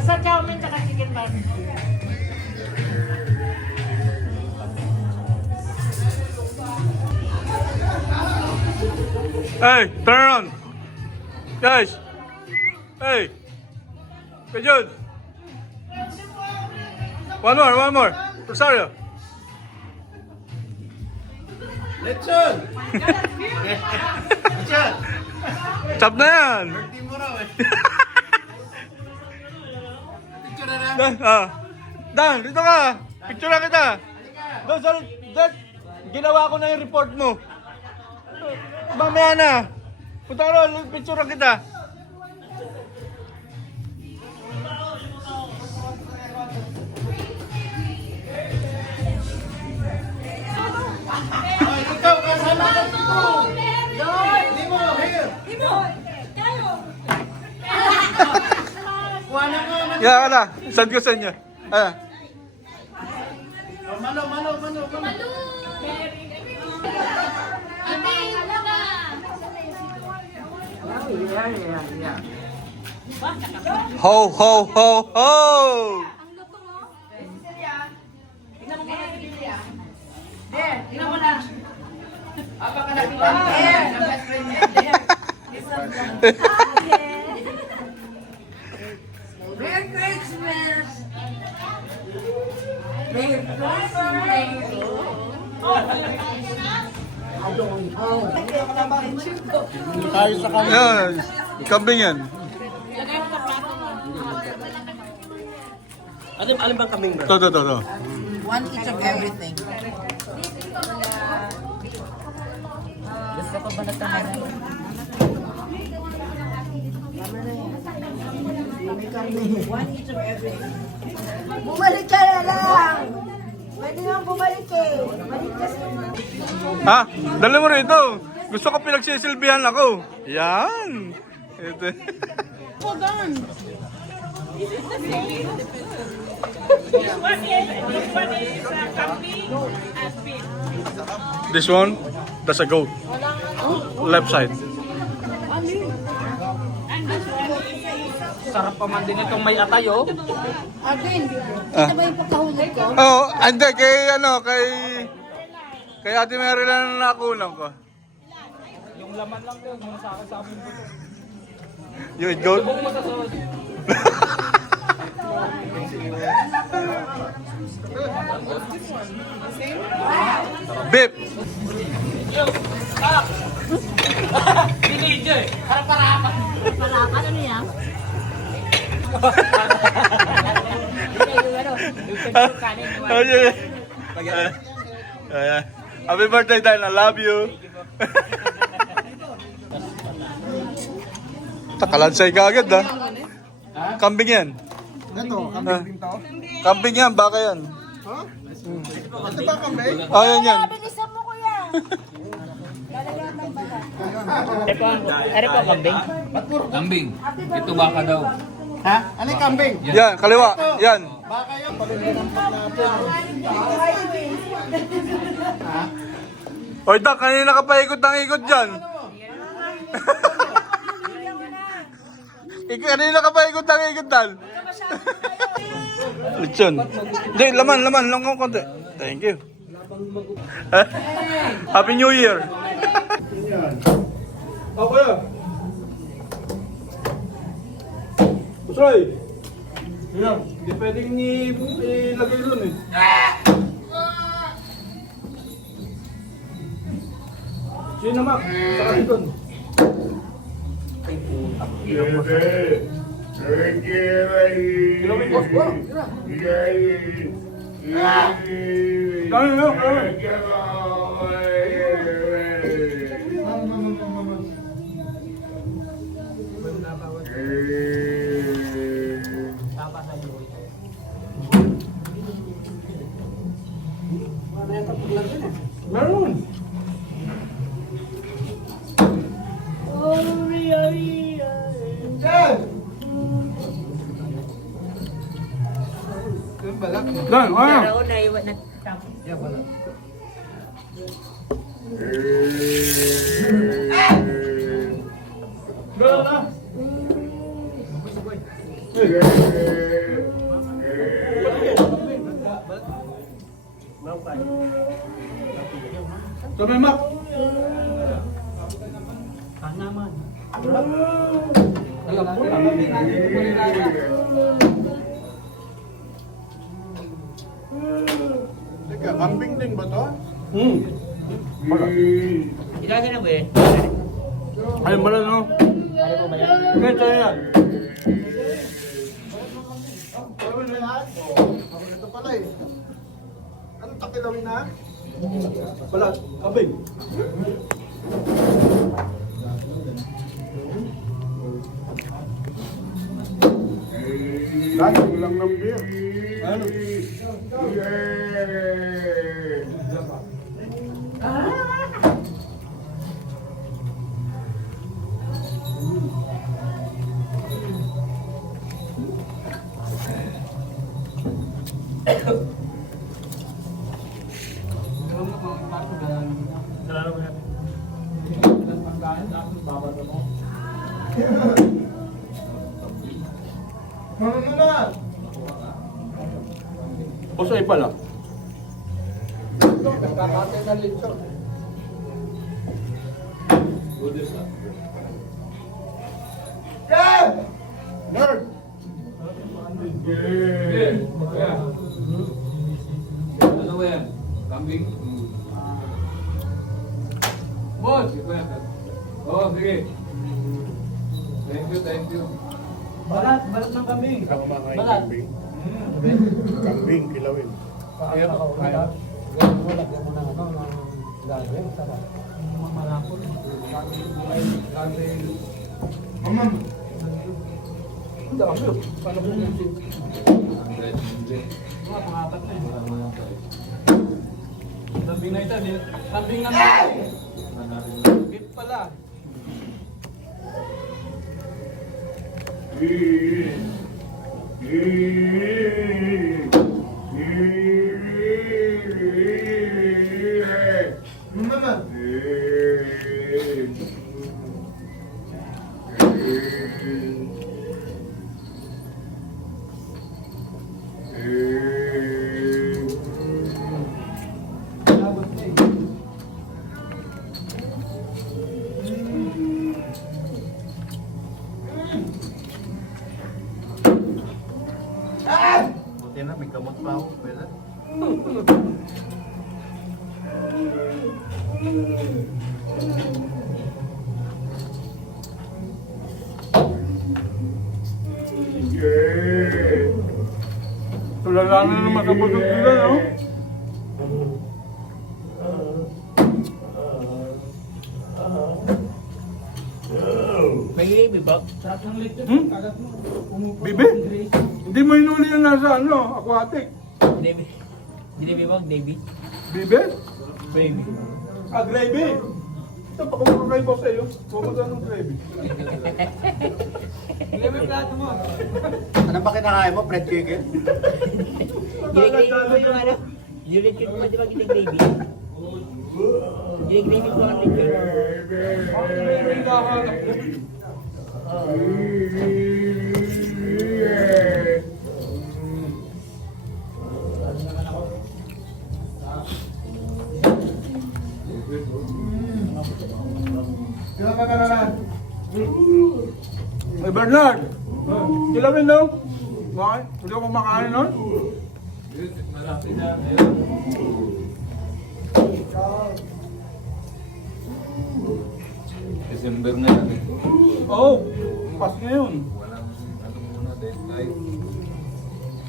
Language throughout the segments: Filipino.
Basta chowmin tsaka chicken bun. Hey, turn around. Guys. Hey. Good Jude. One more. Rosario. Lechon! Lechon! Chop na yan. Birthday mo raw eh. Picture na na. Dan, dito ka. Picture na kita. Doon sa... Ginawa ko na yung report mo. Mamaya na. Punta ka ron, picture na kita. Ay, ikaw kasama ka dito. Limo, here. Kuha na ko. Yeah, wala. Send ko sa inyo. Malo. Ho, ho, ho, ho! Merry Christmas! Merry Christmas! Tayo sa kanya. Yan, kambing yan. Alin bang kaming bro? To. One each of everything. One each of everything. Bumalik ka na lang! Pwede naman bumalik eh. Balik kasi. Ha? Dali mo rito. Gusto ko pinagsisilbihan ako. Yan. Ito. Hold on. Is it the same? This one is kambing and beef. This one, that's a goat. Left side. And this one is Sarap pa man din itong may atay oh. Again, ito ba yung pagkahulog ko? Oh, hindi. Kay Ate Mary lang nakulang ko. Yung laman lang yun, yung sa akin sa amin dito. You eat goat? Kung mo sa sunod. Beef. Hindi eh. Harap-harapan. Palakan, ano yan? Happy birthday, Dan. I love you. Takalansay ka agad, ha? Kambing yan. Ito, kambing din to. Kambing yan, baka yan. Ito ba kambing? Oh, yan. Bilisan mo kuya. Lalagyan ng balat. Ano po kambing? Kambing. Ito baka daw. Ha? Ano yung kambing? Yan, kaliwa. Yan. Baka yun. Pagkakarampak natin. Oy, Dak, kanina ka pa ikot ng ikot dyan. Kanina ka pa ikot ng ikot dyan. Lechon. Hindi, laman lang ko konti. Thank you. Happy New Year. Oh, kuya. Usay. Yan, hindi pwedeng ilagay doon eh. Sino Mac? Saka si Don. Dami mo, meron. Dan, ano? Dan na. Sabi, Mac. Teka, kambing din ba to? Ilagay na ba eh? Ay, bala, no? Okay, tayo yan. Ito pala eh. Anong takilawin na? Bala, kabing. Lasing lang ng beer. Ano? Ano na? Usay pala. Kakatay na lechon. Yeah! Nerd! Ano ba yan? Kambing? Boss! Oh, sige. Thank you. Balat ng kambing. Ako makain kambing. Kambing, kilawin. Mamam! Kambing na ito. Kambing na beef pala. Mama! Buti na, may kamot pa ako. Pwede? Tulala na naman sa busog nila, no? May baby ba? Bibi? Hindi mo inuli yung nasa ano, aquatic. Baby. Baby ba? Baby? Bibi? Baby. Ah, gravy. Ito, pakumuro kayo po sa'yo. Pumunta ng gravy. Gravy plato mo. Ano ba kinakain mo? Fried chicken? Ginigrave mo yung ano? Ginigrave mo, di ba ginigrave? Ginigrave mo ang lechon. Sila ka na. Hey Bernard! Kilawin daw? Bakit? Hindi ako kumakain nun? Malapit na. Ayun. December na yan eh. Oo, pas ngayon. Walang ano muna, deadline.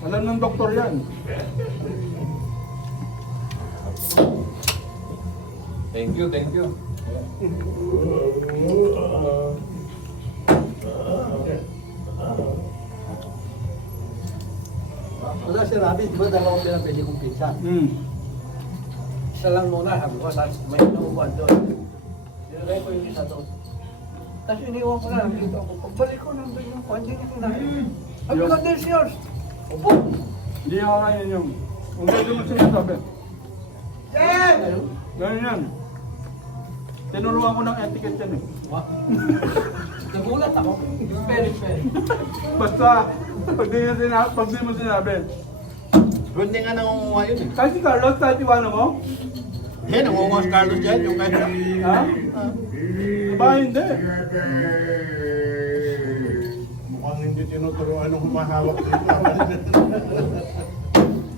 Alam ng doktor yan. Thank you. Wala si Rabi, di ba dalawang pinapili kong pizza? Isa lang muna, sabi ko, tapos may nauupuan doon. Sinagay ko yung isa doon. Tapos iniwan ko na, nandito ako. Pagbalik ko, nandun yung kwan, hindi ko na. Sabi ko, there's yours. Opo. Hindi ako ngayon yung... Kung dito mo sinasabi. Ganyan yan. Tinuruan ko ng etiquette yan eh. Nagulat ako. Very. Basta, pag di mo sinabi. Hindi nga nangunguha yun eh. Kahit si Carlos, kahit iwanan mo? Eh, nangunguha si Carlos dyan, yung kahit... Ha? Ba, hindi. Mukhang hindi tinuturuan ng humahawak dito.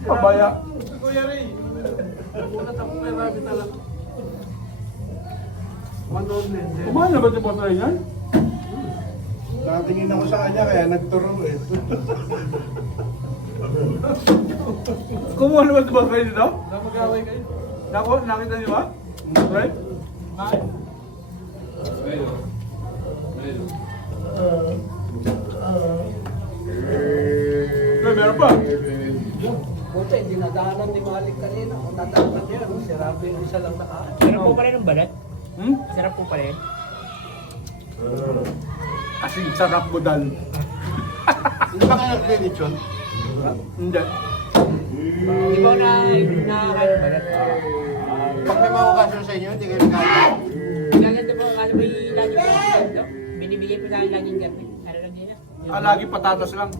Pabaya. Kuya Ray. Nagulat ako kay Rabi talaga. Kumain na ba si Boss Ray yan? Nakatingin ako sa kanya kaya nagturo eh. Kumuha na ba si Boss Ray dito? Mag-away kayo. Nakita niyo ba? Right? Meron pa. Buti, hindi nadaanan ni Malik kanina. Kung nadaanan niya, si Rabi yung isa lang nakaan. Sarap po pala ng balat. Hmm? Sarap po pala yun. Kasing sarap budal. Hindi ba kayo nag-credit yun? Hindi. Di ba na kahit balat? Pag may mawakasyon sa inyo, hindi kayo nagkakaroon. Gaganda po, ano ba yung lagi po no? Binibigay po sa akin laging gabi. Ano lang yun? Lagi patatas lang.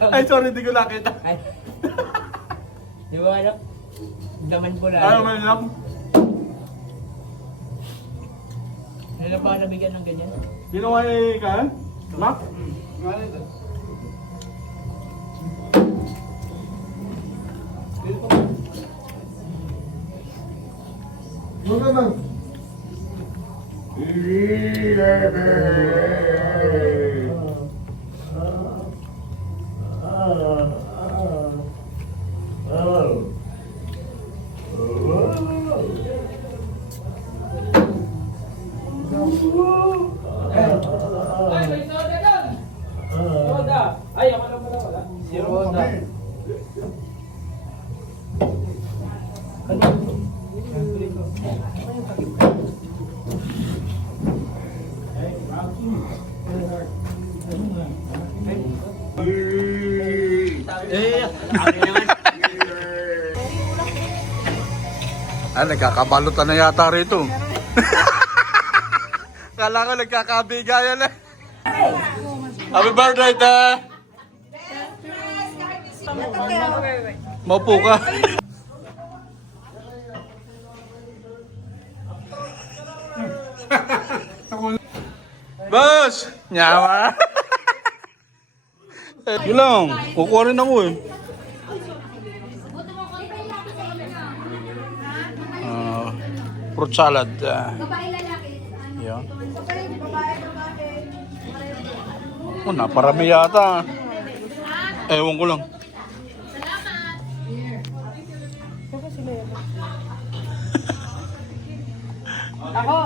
Ay, sorry, hindi ko nakita. Ay. Di ba ano? Daman po lang. Ano man lang? Ano ba nabigyan ng ganyan? Ginawa ni Kyle? Mac? Ano naman? Ay, ako lang pala wala. Si Roda. Nagkakabalutan na yata rito. Kala ko nagkakabigayan eh. Happy birthday, te! Maupo ka. Boss! Nyawa! Yun lang, kukuha rin ako eh. Fruit salad. Yan. Oh, naparami yata. Ewan ko lang. Ako.